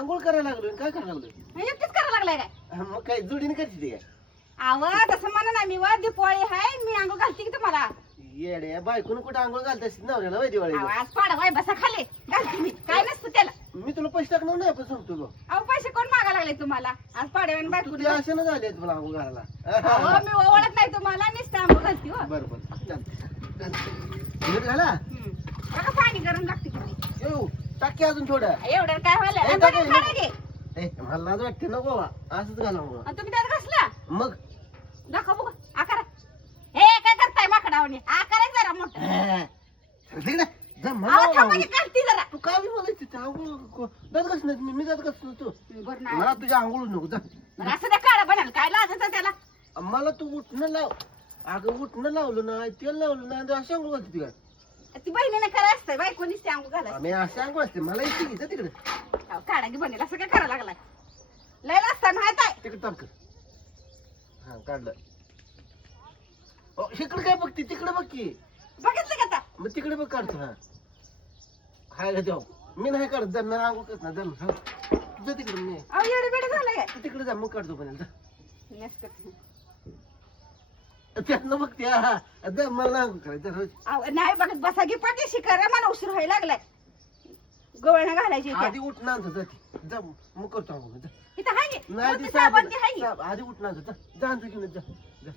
आंघोळ करायला लागलो काय करायला लागलोय मी एकटीच करायला लागलाय काय? मग काय जोडीने करते ते काय? आव तसं म्हणा ना मी वा दिपोळी हाय मी अंग घालते की तुम्हाला? येडे बायकोनं कुठे आंघोळ घालत असते नवऱ्याला वय दिवाळी आज पाडा वाय बसा खाली. घालते मी. काय नसतं त्याला. मी तुला पैसे टाकणार नाही पण सांगतो गं. अहो पैसे कोण मागा लागले तुम्हाला? आज पाड्यावर तू बायको ते असे ना झाले तुला आंघोळ घालायला. मी ओळख नाही तुम्हाला नुसतं अंग घालते हो. बरं बरं. चालतंय. मीठ घाला हम्म. बघा पाणी गरम लागते. टाकी अजून थोडं. एवढं काय ए, व्हायला घे. ए मला लाज वाटते नको बा असंच घाला मग आणि तुम्ही त्यात घासला? मग? दाखव बघा. आकारा. हे काय करताय माकडावणी? आकारा जरा मोठं. जा, मला थांबा. की जरा. तू काय बोलायची? ते आंघोळ को- दात घास नाही मी मी दात घास तू. बरं नाही. मला तुझ्या आंघोळ नको. जा. बरं, असं त्या काळा बनाल काय लाजायचं त्याला? मला तू उठणं लाव. अगं उठणं लावलं नाही तेल लावलं नाही आणि अशी आंघोळ घालते काय ती बहिणीने करायला असतंय बायकोनीच ते अंग घालायचं. आम्ही अशी आंघोळ असते मला इथे घे जा तिकडे. अहो, काढा की बनेल असं काय करायला लागलाय. लय असता माहीत आहे? तिकडे ताप कर. हा काढलं. ओ, इकडे काय बघते? तिकडे बघ की. बघितलं का आता? मग तिकडे बघ काढतो हा. हाय का देव. मी नाही काढत जा मला आंघोळ करत ना जा हा. जा तिकडे मी. अहो एवढे बेडे झालं काय तू तिकडे जा मग काढतो पण जा. नेस त्यातनं बघ त्या करायचं रोज अहो, नाही बघत बसा की पाठीशी करा मला उशीर व्हायला लागलाय. गवळणं घालायची. आधी उठणं आणतो जा ती. जा मग करतो जा. इथं हाय की? नाही मोठी ती साबण ती हाय? की. आधी उठणं आणतो जा. घेऊन जा. जा.